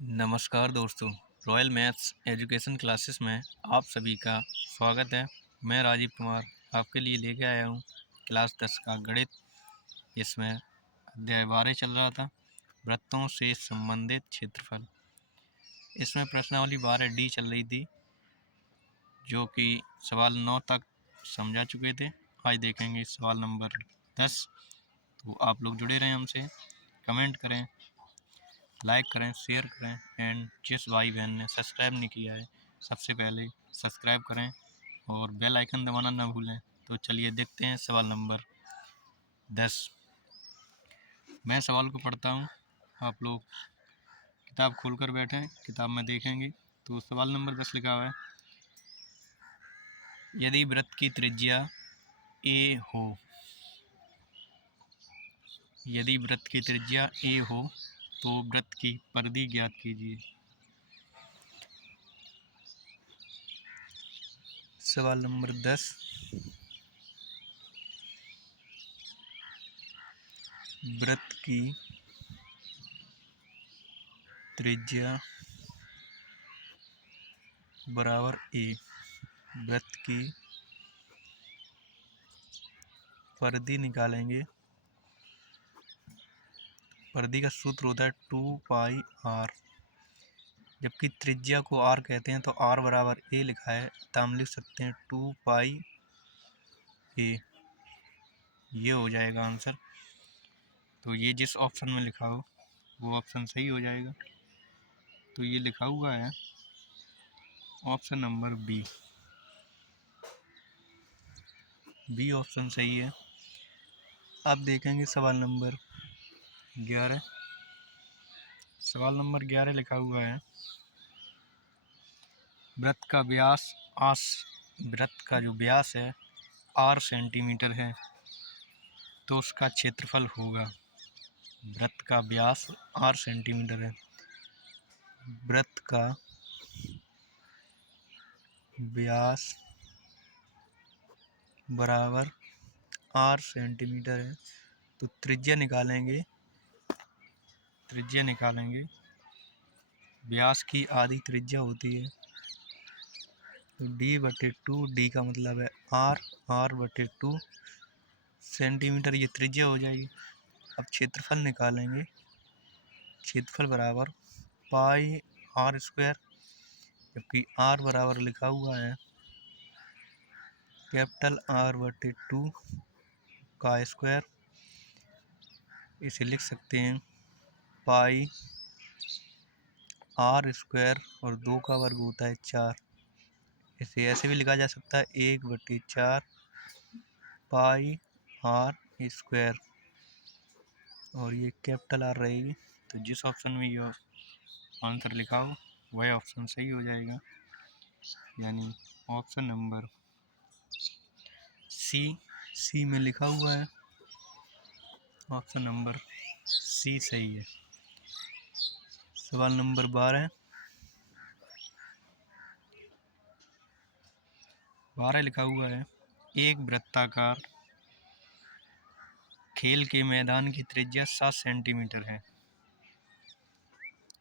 नमस्कार दोस्तों, royal maths education classes में आप सभी का स्वागत है। मैं राजीव कुमार आपके लिए लेके आया हूँ क्लास 10 का गणित। इसमें अध्याय 12 चल रहा था, वृत्तों से संबंधित क्षेत्रफल। इसमें प्रश्नावली 12D चल रही थी, जो कि सवाल 9 तक समझा चुके थे। आज देखेंगे सवाल नंबर 10। तो आप लोग जुड़े रहें हमसे, कमेंट करें, लाइक करें, शेयर करें एंड जिस भाई बहन ने सब्सक्राइब नहीं किया है सबसे पहले सब्सक्राइब करें और बेल आइकन दबाना ना भूलें। तो चलिए देखते हैं सवाल नंबर 10। मैं सवाल को पढ़ता हूँ, आप लोग किताब खोलकर बैठें, किताब में देखेंगे। तो सवाल नंबर 10 लिखा हुआ है, यदि वृत्त की त्रिज्या ए हो, यदि वृत्त की त्रिज्या ए हो तो वृत्त की परिधि ज्ञात कीजिए। सवाल नंबर 10, वृत्त की त्रिज्या बराबर ए, वृत्त की परिधि निकालेंगे। परिधि का सूत्र होता है 2πr, जबकि त्रिज्या को r कहते हैं तो r बराबर a लिखा है, तो हम लिख सकते हैं 2πa। ये हो जाएगा आंसर। तो ये जिस ऑप्शन में लिखा हो वो ऑप्शन सही हो जाएगा। तो ये लिखा हुआ है option number b. B option सही है। अब देखेंगे सवाल नंबर 11। सवाल नंबर 11 लिखा हुआ है, वृत्त का व्यास वृत्त का जो व्यास है r सेंटीमीटर है, तो उसका क्षेत्रफल होगा। वृत्त का व्यास r सेंटीमीटर है, वृत्त का व्यास बराबर r सेंटीमीटर है, तो त्रिज्या निकालेंगे। व्यास की आधी त्रिज्या होती है, तो d/2, d का मतलब है r/2 सेंटीमीटर, ये त्रिज्या हो जाएगी। अब क्षेत्रफल निकालेंगे। क्षेत्रफल बराबर πr², जबकि r बराबर लिखा हुआ है कैपिटल R/2 का स्क्वायर। इसे लिख सकते हैं पाई r² और 2 का वर्ग होता है 4। इसे ऐसे भी लिखा जा सकता है 1/4 पाई r², और ये कैपिटल R रहेगी। तो जिस ऑप्शन में ये आंसर लिखा हो वह ऑप्शन सही हो जाएगा, यानी ऑप्शन नंबर सी में लिखा हुआ है, ऑप्शन नंबर सी सही है। सवाल नंबर 12 लिखा हुआ है, एक वृत्ताकार खेल के मैदान की त्रिज्या 7 सेंटीमीटर है,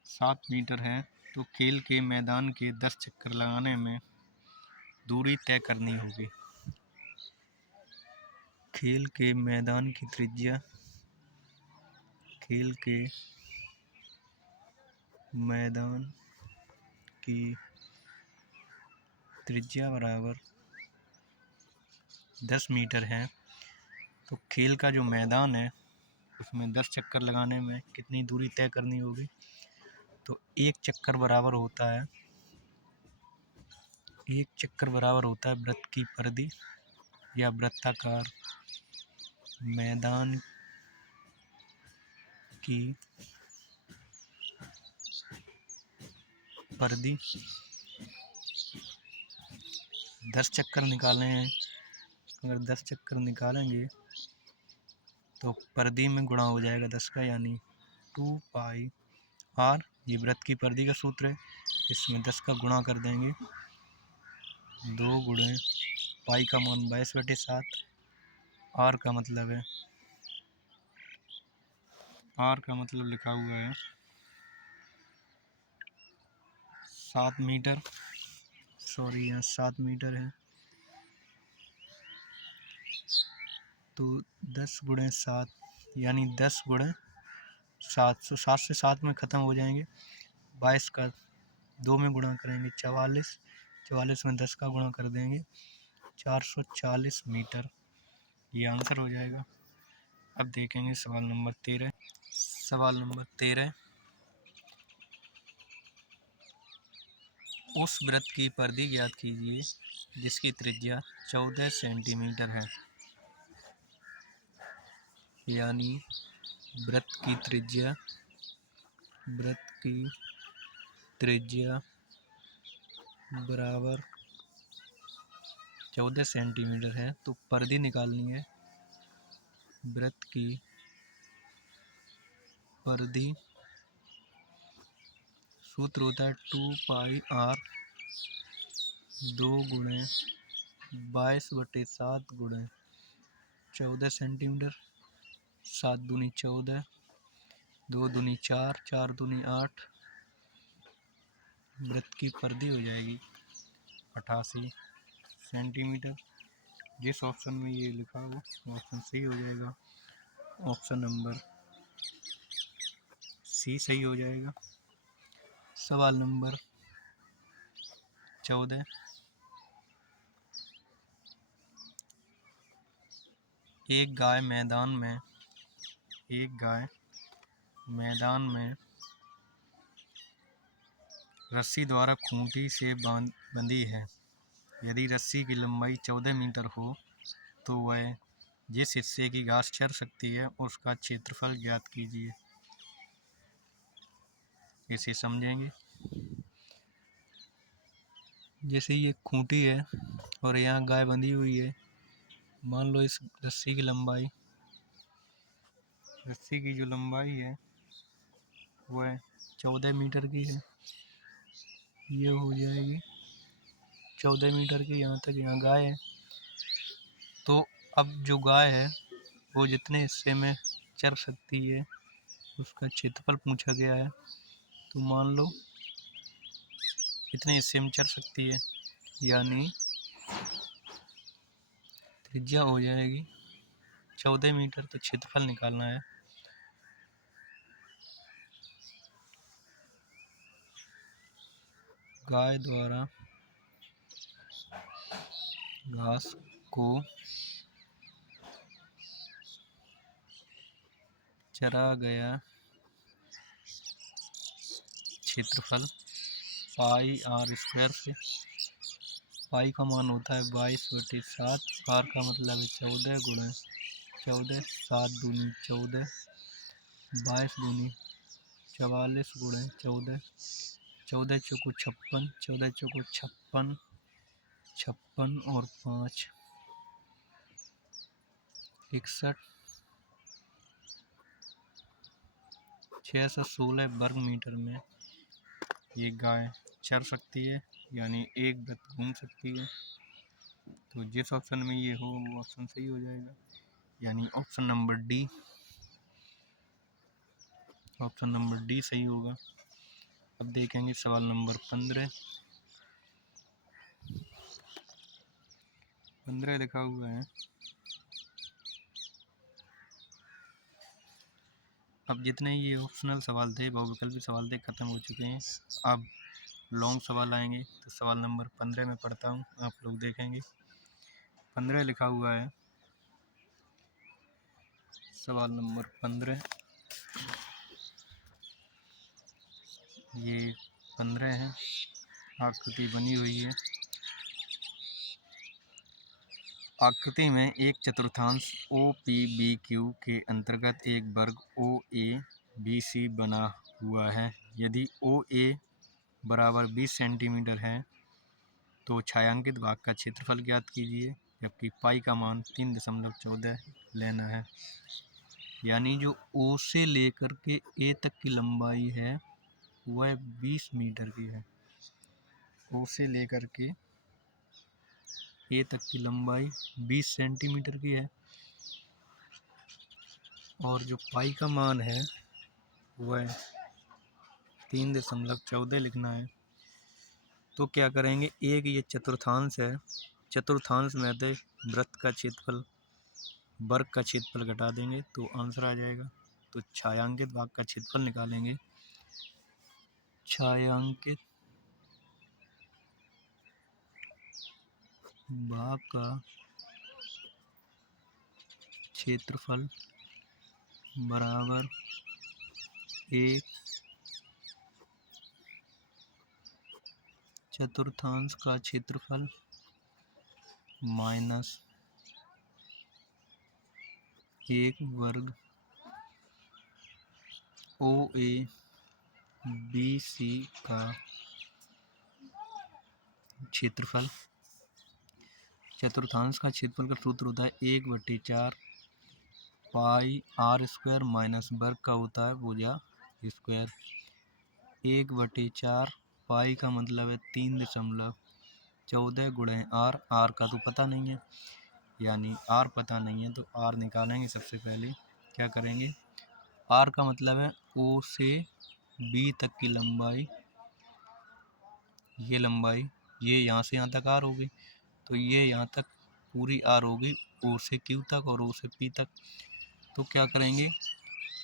7 मीटर है, तो खेल के मैदान के 10 चक्कर लगाने में दूरी तय करनी होगी। खेल के मैदान की त्रिज्या, खेल के मैदान की त्रिज्या बराबर 10 मीटर है, तो खेल का जो मैदान है उसमें 10 चक्कर लगाने में कितनी दूरी तय करनी होगी। तो एक चक्कर बराबर होता है वृत्त की परिधि या वृत्ताकार मैदान की परिधि। 10 चक्कर निकाले हैं, अगर 10 चक्कर निकालेंगे तो परिधि में गुणा हो जाएगा 10 का, यानी 2πr। ये वृत्त की परिधि का सूत्र है, इसमें 10 का गुणा कर देंगे, 2 गुणे पाई का मान 22/7। r का मतलब लिखा हुआ है 7 मीटर, सॉरी यहाँ 7 मीटर है, तो 10 गुणे 7 यानी 10 गुणे 7, 7 से 7 में ख़त्म हो जाएंगे। 22 का 2 में गुणा करेंगे 44, 44 में 10 का गुणा कर देंगे 440 मीटर, ये आंसर हो जाएगा। अब देखेंगे सवाल नंबर 13। सवाल नंबर 13, उस वृत्त की परिधि ज्ञात कीजिए जिसकी त्रिज्या 14 सेंटीमीटर है। यानी वृत्त की त्रिज्या बराबर 14 सेंटीमीटर है, तो परिधि निकालनी है। वृत्त की परिधि सूत्र होता है 2πr 2 गुणे 22/7 गुणे 14 सेंटीमीटर। 7 दूनी 14, 2 दूनी 4, 4 दूनी 8। वृत्त की परिधि हो जाएगी 88 सेंटीमीटर। जिस ऑप्शन में ये लिखा हो ऑप्शन सही हो जाएगा। ऑप्शन नंबर सी सही हो जाएगा। सवाल नंबर 14, एक गाय मैदान में रस्सी द्वारा खूंटी से बंधी है। यदि रस्सी की लंबाई 14 मीटर हो तो वह जिस हिस्से की घास चर सकती है उसका क्षेत्रफल ज्ञात कीजिए। इसे समझेंगे। जैसे ये खूंटी है और यहाँ गाय बंधी हुई है। मान लो इस रस्सी की जो लंबाई है वह 14 मीटर की है। ये हो जाएगी 14 मीटर की, यहाँ तक यहाँ गाय है। तो अब जो गाय है वो जितने हिस्से में चर सकती है उसका क्षेत्रफल पूछा गया है। तो मान लो इतने हिस्से में चर सकती है, यानी त्रिज्या हो जाएगी 14 मीटर। तो क्षेत्रफल निकालना है। गाय द्वारा घास को चरा गया क्षेत्रफल πr² से। पाई का मान होता है 22/7, आर का मतलब है 14 गुणे 14, 7 दूनी 14, 22 दूनी 44 गुणे 14, 14 चौको 56, 14 चौको 56, 56 और 5 61, 616 वर्ग मीटर में ये गाय चर सकती है, यानी एक वृत्त घूम सकती है। तो जिस ऑप्शन में ये हो वो ऑप्शन सही हो जाएगा, यानी ऑप्शन नंबर डी सही होगा। अब देखेंगे सवाल नंबर 15। 15 लिखा हुआ है, अब जितने ये ऑप्शनल सवाल थे, बहुविकल्पी सवाल थे, ख़त्म हो चुके हैं। अब लॉन्ग सवाल आएंगे। तो सवाल नंबर 15 में पढ़ता हूँ, आप लोग देखेंगे। 15 लिखा हुआ है, सवाल नंबर 15, ये 15 है, आकृति बनी हुई है। आकृति में एक चतुर्थांश OPBQ के अंतर्गत एक वर्ग OABC बना हुआ है। यदि OA बराबर 20 सेंटीमीटर है तो छायांकित भाग का क्षेत्रफल ज्ञात कीजिए, जबकि पाई का मान 3.14 लेना है। यानी जो O से लेकर के A तक की लंबाई है वह 20 मीटर की है। O से लेकर के A तक की लंबाई 20 सेंटीमीटर की है, और जो पाई का मान है वह 3.14 लिखना है। तो क्या करेंगे, एक ये चतुर्थांश है, चतुर्थांश में से वृत्त का क्षेत्रफल, वर्ग का क्षेत्रफल घटा देंगे तो आंसर आ जाएगा। तो छायांकित भाग का क्षेत्रफल निकालेंगे। छायांकित भाग का क्षेत्रफल बराबर एक चतुर्थांश का क्षेत्रफल माइनस एक वर्ग ओ ए बी सी का क्षेत्रफल। चतुर्थांश का क्षेत्रफल का सूत्र होता है 1/4 पाई आर स्क्वायर माइनस वर्ग का होता है भुजा स्क्वायर। 1/4 पाई का मतलब है 3.14 गुणे आर। आर का तो पता नहीं है, यानी आर पता नहीं है तो आर निकालेंगे। सबसे पहले क्या करेंगे, आर का मतलब है ओ से बी तक की लंबाई, ये लंबाई, ये यहाँ से यहाँ तक आर होगी, तो ये यहाँ तक पूरी आर होगी, ओ से क्यू तक और ओ से पी तक। तो क्या करेंगे,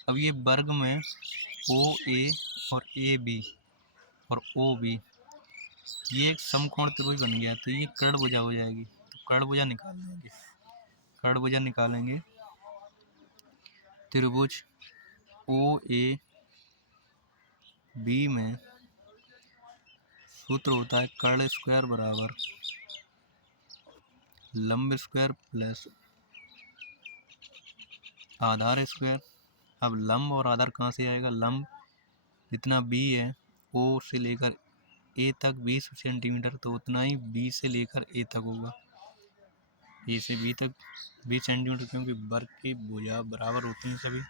अब ये वर्ग में ओ ए और ए बी और ओ बी, ये एक समकोण त्रिभुज बन गया, तो ये कर्ण भुजा हो जाएगी। तो कर्ण भुजा निकाल लेंगे, कर्ण भुजा निकालेंगे। त्रिभुज ओ ए बी में सूत्र होता है कर्ण स्क्वायर बराबर लंब स्क्वायर प्लस आधार स्क्वायर। अब लंब और आधार कहाँ से आएगा, लंब जितना बी है ओ से लेकर ए तक 20 सेंटीमीटर, तो उतना ही बी से लेकर ए तक होगा, ए से बी तक 20 सेंटीमीटर, क्योंकि वर्ग की भुजा बराबर होती हैं सभी।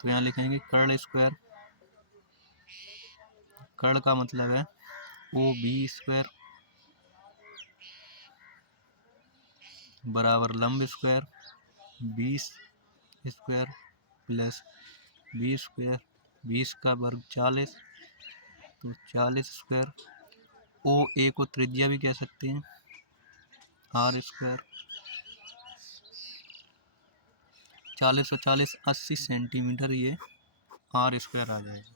तो यहाँ लिखेंगे कर्ण स्क्वायर, कर्ण का मतलब है ओ बी स्क्वायर बराबर लंब स्क्वायर 20 स्क्वायर प्लस 20 स्क्वायर, 20 का वर्ग 40, तो 40 स्क्वायर। ओ ए को त्रिज्या भी कह सकते हैं, आर स्क्वायर। 40 और 40 80 सेंटीमीटर ये आर स्क्वायर आ जाएगा।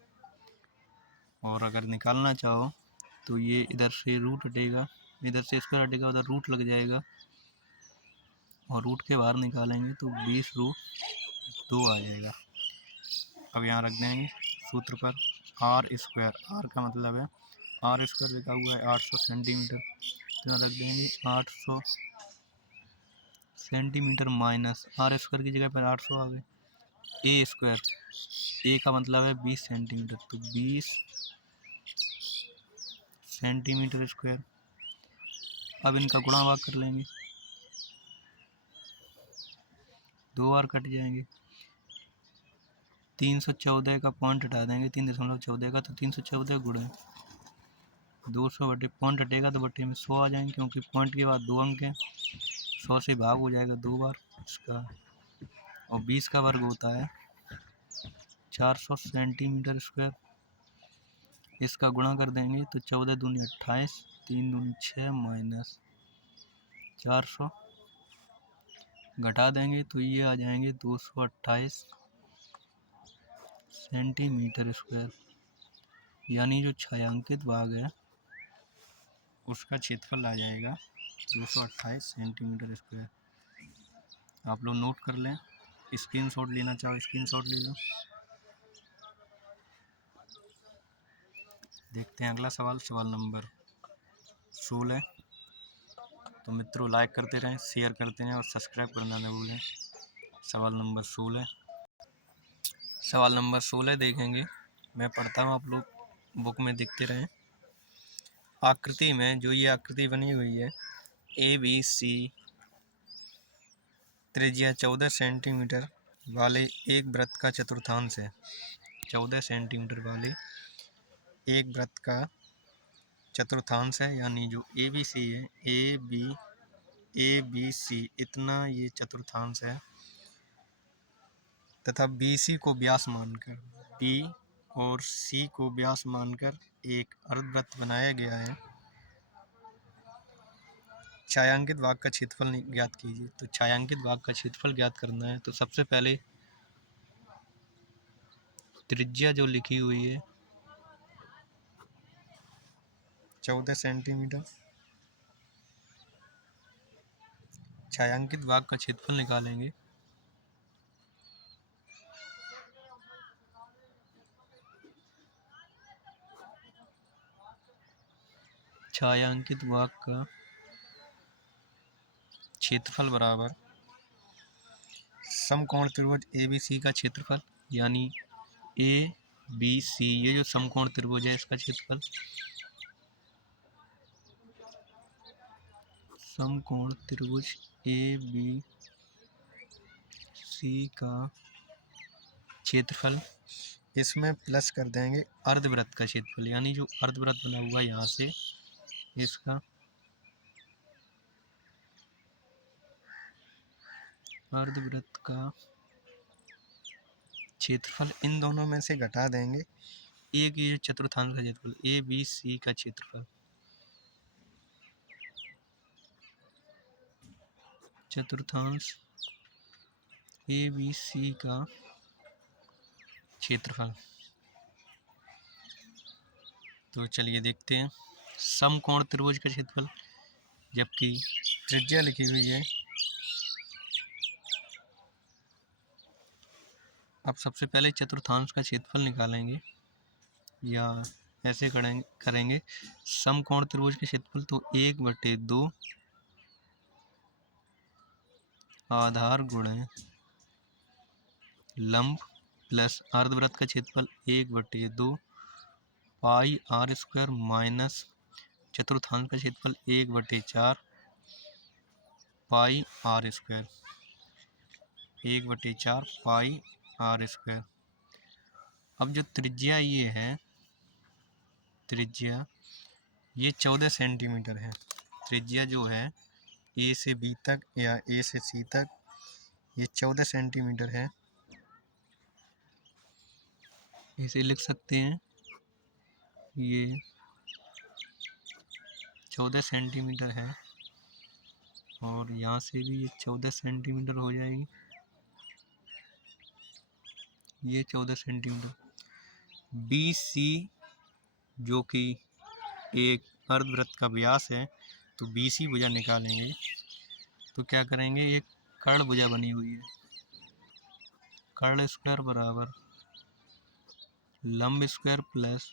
और अगर निकालना चाहो तो ये इधर से रूट हटेगा, इधर से स्क्वायर हटेगा, उधर रूट लग जाएगा और रूट के बाहर निकालेंगे तो 20√2 आ जाएगा। अब यहाँ रख देंगे सूत्र पर आर स्क्वायर, आर का मतलब है आर स्क्वायर लिखा हुआ है 800 सेंटीमीटर, तो यहाँ रख देंगे 800 सेंटीमीटर माइनस आर स्क्वायर की जगह पर 800 आ गए। ए स्क्वायर, ए का मतलब है 20 सेंटीमीटर, तो 20 सेंटीमीटर स्क्वायर। अब इनका गुणा भाग कर लेंगे, 2 बार कट जाएंगे। 314 का पॉइंट हटा देंगे, 3.14 का, तो 314 गुणे 200 बटे पॉइंट हटेगा तो बटे में 100 आ जाएंगे, क्योंकि पॉइंट के बाद 2 अंक हैं, 100 से भाग हो जाएगा 2 बार इसका। और 20 का वर्ग होता है 400 सेंटीमीटर स्क्वायर। इसका गुणा कर देंगे तो 14 दूनी 28, 3 दूनी 6 माइनस 400 घटा देंगे तो ये आ जाएंगे 228 सेंटीमीटर स्क्वायर। यानी जो छायांकित भाग है उसका क्षेत्रफल आ जाएगा 228 सेंटीमीटर स्क्वायर। आप लोग नोट कर लें, स्क्रीनशॉट लेना चाहो स्क्रीनशॉट ले लो। देखते हैं अगला सवाल, सवाल नंबर 16। तो मित्रों लाइक करते रहें, शेयर करते रहें और सब्सक्राइब करना न भूलें। सवाल नंबर 16, सवाल नंबर 16 देखेंगे, मैं पढ़ता हूँ, आप लोग बुक में देखते रहें। आकृति में जो ये आकृति बनी हुई है ए बी सी, त्रिज्या 14 सेंटीमीटर वाले एक वृत्त का चतुर्थांश है। 14 सेंटीमीटर वाले एक वृत्त का चतुर्थांश है, यानी जो ए बी सी है, ए बी सी इतना ये चतुर्थांश है, तथा बी सी को व्यास मानकर, बी और सी को व्यास मानकर एक अर्धवृत्त बनाया गया है। छायांकित भाग का क्षेत्रफल ज्ञात कीजिए। तो छायांकित भाग का क्षेत्रफल ज्ञात करना है तो सबसे पहले त्रिज्या जो लिखी हुई है 14 सेंटीमीटर, छायांकित भाग का क्षेत्रफल निकालेंगे। छायांकित भाग का क्षेत्रफल बराबर समकोण त्रिभुज ABC का क्षेत्रफल, यानी ABC ये जो समकोण त्रिभुज है इसका क्षेत्रफल, समकोण त्रिभुज ABC का क्षेत्रफल, इसमें प्लस कर देंगे अर्धवृत्त का क्षेत्रफल, यानी जो अर्धवृत्त बना हुआ है यहाँ से इसका अर्धवृत्त का क्षेत्रफल इन दोनों में से घटा देंगे। एक ये चतुर्थांश का क्षेत्रफल ABC का क्षेत्रफल, चतुर्थांश ABC का क्षेत्रफल। तो चलिए देखते हैं समकोण त्रिभुज का क्षेत्रफल, जबकि त्रिज्या लिखी हुई है। अब सबसे पहले चतुर्थांश का क्षेत्रफल निकालेंगे, या ऐसे करेंगे समकोण त्रिभुज के क्षेत्रफल तो 1/2 आधार गुणे लंब प्लस अर्धवृत्त का क्षेत्रफल 1/2 पाई आर स्क्वायर माइनस चतुर्थांश का क्षेत्रफल 1/4 pi R square, 1/4 pi R square. अब जो त्रिज्या ये है, त्रिज्या ये 14 सेंटीमीटर है। त्रिज्या जो है ए से बी तक या ए से सी तक ये 14 सेंटीमीटर है। इसे लिख सकते हैं, ये 14 सेंटीमीटर है और यहाँ से भी ये 14 सेंटीमीटर हो जाएगी, ये 14 सेंटीमीटर। BC जो कि एक अर्धवृत्त का व्यास है, तो BC भुजा निकालेंगे तो क्या करेंगे, एक कर्ण भुजा बनी हुई है, कर्ण स्क्वायर बराबर लंब स्क्वायर प्लस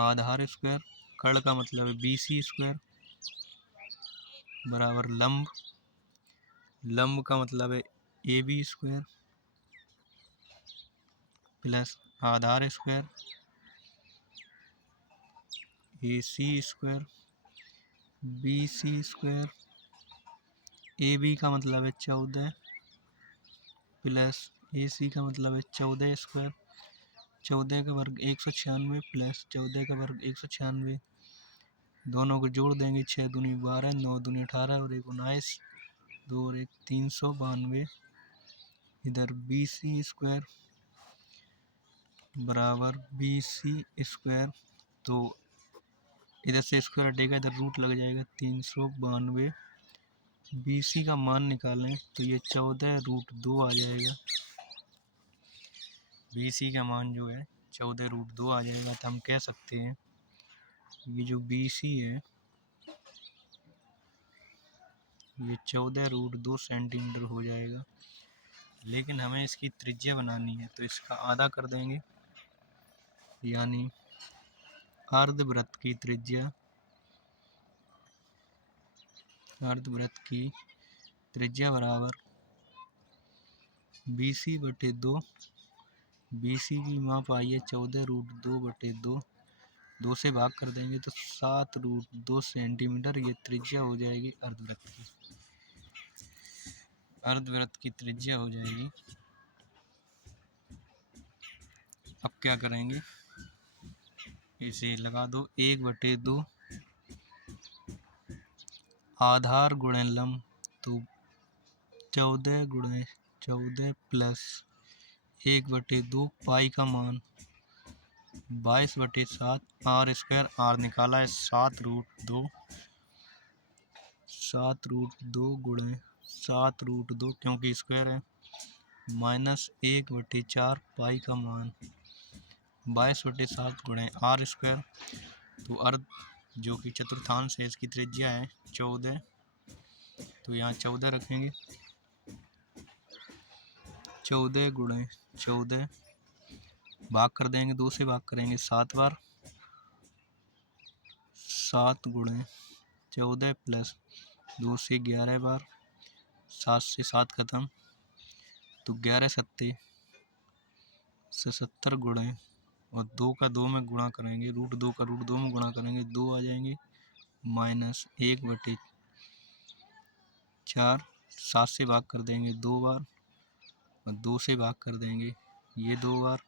आधार स्क्वायर, कर्ण का मतलब है BC स्क्वायर बराबर लंब, लंब का मतलब है AB स्क्वायर प्लस आधार square AC square, BC square, AB का मतलब है 14 प्लस AC का मतलब है 14 स्क्वायर, 14 का वर्ग 196 प्लस 14 का वर्ग 196, दोनों को जोड़ देंगे 6 दूनी 12, 9 दूनी 18 और 1 19, 2 और 1 392। इधर BC स्क्वायर बराबर BC स्क्वायर, तो इधर से स्क्वायर हटेगा, इधर रूट लग जाएगा 392। BC का मान निकालें तो ये 14√2 आ जाएगा। BC का मान जो है 14√2 आ जाएगा। तो हम कह सकते हैं ये जो BC है ये 14√2 सेंटीमीटर हो जाएगा। लेकिन हमें इसकी त्रिज्या बनानी है तो इसका आधा कर देंगे, यानी अर्धवृत्त की त्रिज्या, अर्धवृत्त की त्रिज्या बराबर BC/2। BC की माप आई है 14√2/2, 2 से भाग कर देंगे तो 7√2 सेंटीमीटर ये त्रिज्या हो जाएगी अर्धवृत्त की, अर्धवृत्त की त्रिज्या हो जाएगी। अब क्या करेंगे, इसे लगा दो 1/2 आधार गुणे लंब, तो 14 गुणे 14 प्लस 1/2 पाई का मान 22/7 आर स्क्वायर, आर निकाला है 7√2 7√2 गुणे 7√2 क्योंकि स्क्वायर है, -1/4 पाई का मान 22/7 गुणे आर स्क्वायर। तो अर्ध जो कि चतुर्थांश है इसकी त्रिज्या है 14, तो यहाँ 14 रखेंगे। 14 गुणे 14 भाग कर देंगे, 2 से भाग करेंगे 7 बार, 7 गुणे 14 प्लस 2 से 11 बार, 7 से 7 खत्म, तो 11 सत्ते 77 गुणे और 2 का 2 में गुणा करेंगे, √2 का √2 में गुणा करेंगे, 2 आ जाएंगे, -1/4, 7 से भाग कर देंगे 2 बार और 2 से भाग कर देंगे ये 2 बार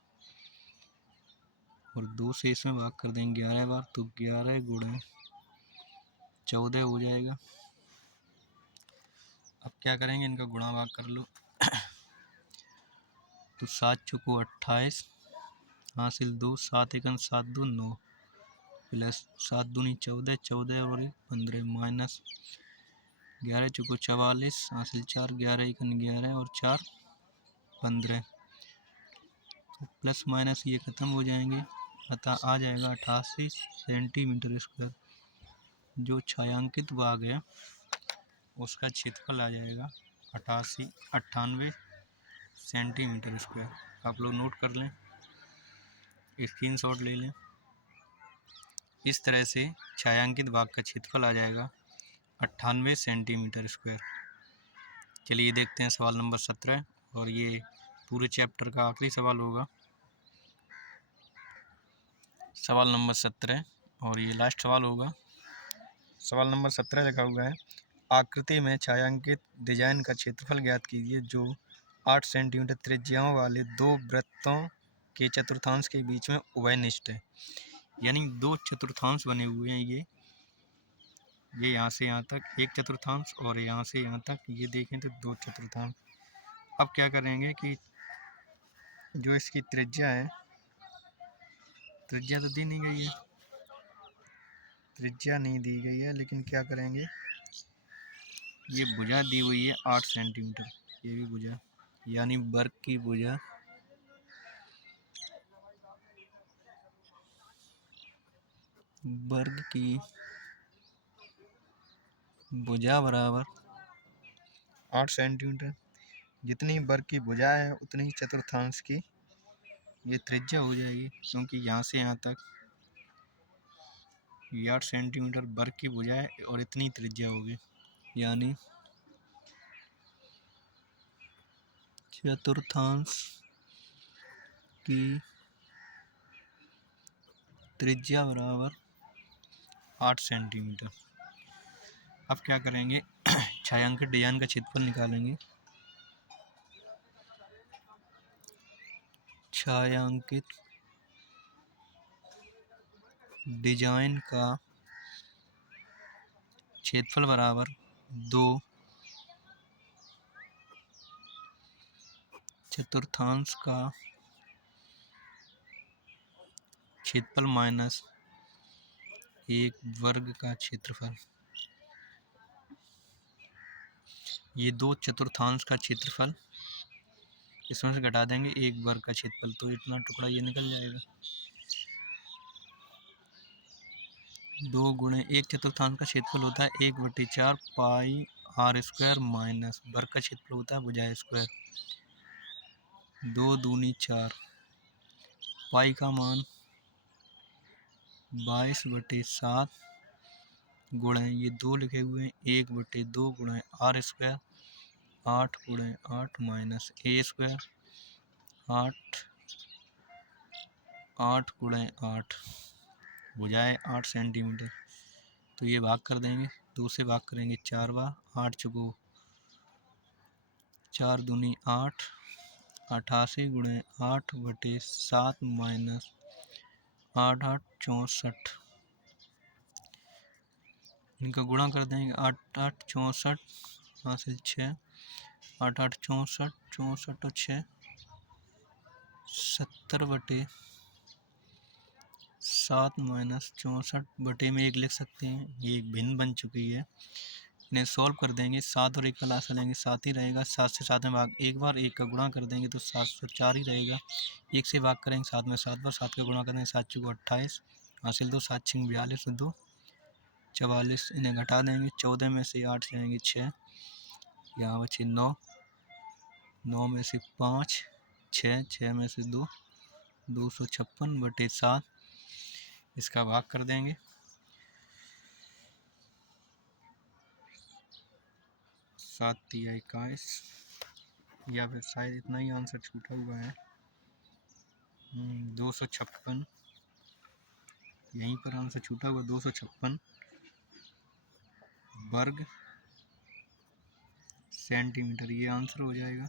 और 2 से इसमें भाग कर देंगे 11 बार, तो 11 गुणे 14 हो जाएगा। अब क्या करेंगे, इनका गुणा भाग कर लो। तो 7 चौको 28 हासिल 2, 7 एकम 7 2 9 प्लस 7 दूनी 14, 14 और 15 माइनस 11 चौको 44 हासिल 4, 11 एकम 11 और 4 15, तो प्लस माइनस ये खत्म हो जाएंगे, अतः आ जाएगा 88 सेंटीमीटर स्क्वायर। जो छायांकित भाग है उसका क्षेत्रफल आ जाएगा 98 सेंटीमीटर स्क्वायर। आप लोग नोट कर लें, स्क्रीनशॉट ले लें। इस तरह से छायांकित भाग का क्षेत्रफल आ जाएगा 98 सेंटीमीटर स्क्वायर। चलिए देखते हैं सवाल नंबर 17, और ये पूरे चैप्टर का आखिरी सवाल होगा। सवाल नंबर 17 और ये लास्ट सवाल होगा। सवाल नंबर 17 लिखा हुआ है, आकृति में छायांकित डिजाइन का क्षेत्रफल ज्ञात कीजिए जो 8 सेंटीमीटर त्रिज्याओं वाले 2 वृत्तों के चतुर्थांश के बीच में उभयनिष्ठ है। यानी 2 चतुर्थांश बने हुए हैं, ये यहाँ से यहाँ तक एक चतुर्थांश और यहाँ से यहाँ तक ये देखें तो 2 चतुर्थांश। अब क्या करेंगे कि जो इसकी त्रिज्या है, त्रिज्या तो दी नहीं गई है, त्रिज्या नहीं दी गई है, लेकिन क्या करेंगे, ये भुजा दी हुई है 8 सेंटीमीटर, ये भी भुजा यानी वर्ग की भुजा बराबर 8 सेंटीमीटर। जितनी वर्ग की भुजा है उतनी ही चतुर्थांश की ये त्रिज्या हो जाएगी, क्योंकि यहाँ से यहाँ तक ये 8 सेंटीमीटर वर्ग की भुजा है और इतनी त्रिज्या होगी, यानी चतुर्थांश की त्रिज्या बराबर 8 सेंटीमीटर। अब क्या करेंगे, छायांकित डिजाइन का क्षेत्रफल निकालेंगे। छायांकित डिजाइन का क्षेत्रफल बराबर 2 चतुर्थांश का क्षेत्रफल माइनस 1 वर्ग का क्षेत्रफल। ये 2 चतुर्थांश का क्षेत्रफल इसमें से घटा देंगे 1 वर्ग का क्षेत्रफल, तो इतना टुकड़ा ये निकल जाएगा। 2 गुणे 1 चतुर्थांश का क्षेत्रफल होता है 1/4 पाई आर स्क्वायर माइनस वर्ग का क्षेत्रफल होता है भुजा स्क्वायर। 2 दूनी 4 पाई का मान 22/7 गुणे ये 2 लिखे हुए हैं 1/2 गुणे आर स्क्वायर 8 गुणे 8 माइनस ए स्क्वायर 8 गुणे 8 भुजाएं 8 सेंटीमीटर, तो ये भाग कर देंगे, 2 से भाग करेंगे 4 बार, 8 चौको 4 दूनी 8 88 गुणे 8/7 माइनस 8 8 64, इनका गुणा कर देंगे 8 8 64 हासिल 6 8 8 64 64 और 6 70/7 माइनस 64 बटे में 1 लिख सकते हैं, ये एक भिन्न बन चुकी है, इन्हें सॉल्व कर देंगे। 7 और 1 का लासा लेंगे, 7 ही रहेगा। 7 से 7 में भाग, एक बार 1 का गुणा कर देंगे तो 7 से 4 ही रहेगा। 1 से भाग करेंगे 7 में 7 बार, 7 का गुणा करेंगे 7 चौको 28 हासिल 2, 7 छिंग 42 2 44। इन्हें घटा देंगे, 14 में से 8 जाएंगे 6, यहाँ बचे 9, 9 में से 5 6, 6 में से 2 256/7। इसका भाग कर देंगे, 7 तिया 21, या फिर शायद इतना ही आंसर छूटा हुआ है। 256, यहीं पर आंसर छूटा हुआ 256 वर्ग सेंटीमीटर, ये आंसर हो जाएगा।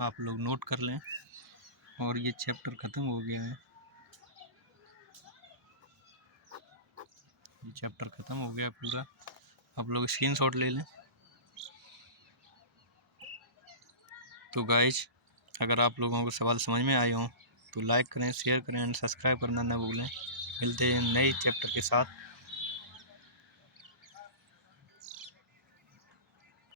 आप लोग नोट कर लें, और ये चैप्टर ख़त्म हो गया है। ये चैप्टर ख़त्म हो गया पूरा, आप लोग स्क्रीनशॉट ले लें। तो गाइज, अगर आप लोगों को सवाल समझ में आए हों तो लाइक करें, शेयर करें एंड सब्सक्राइब करना ना भूलें। मिलते हैं नए चैप्टर के साथ।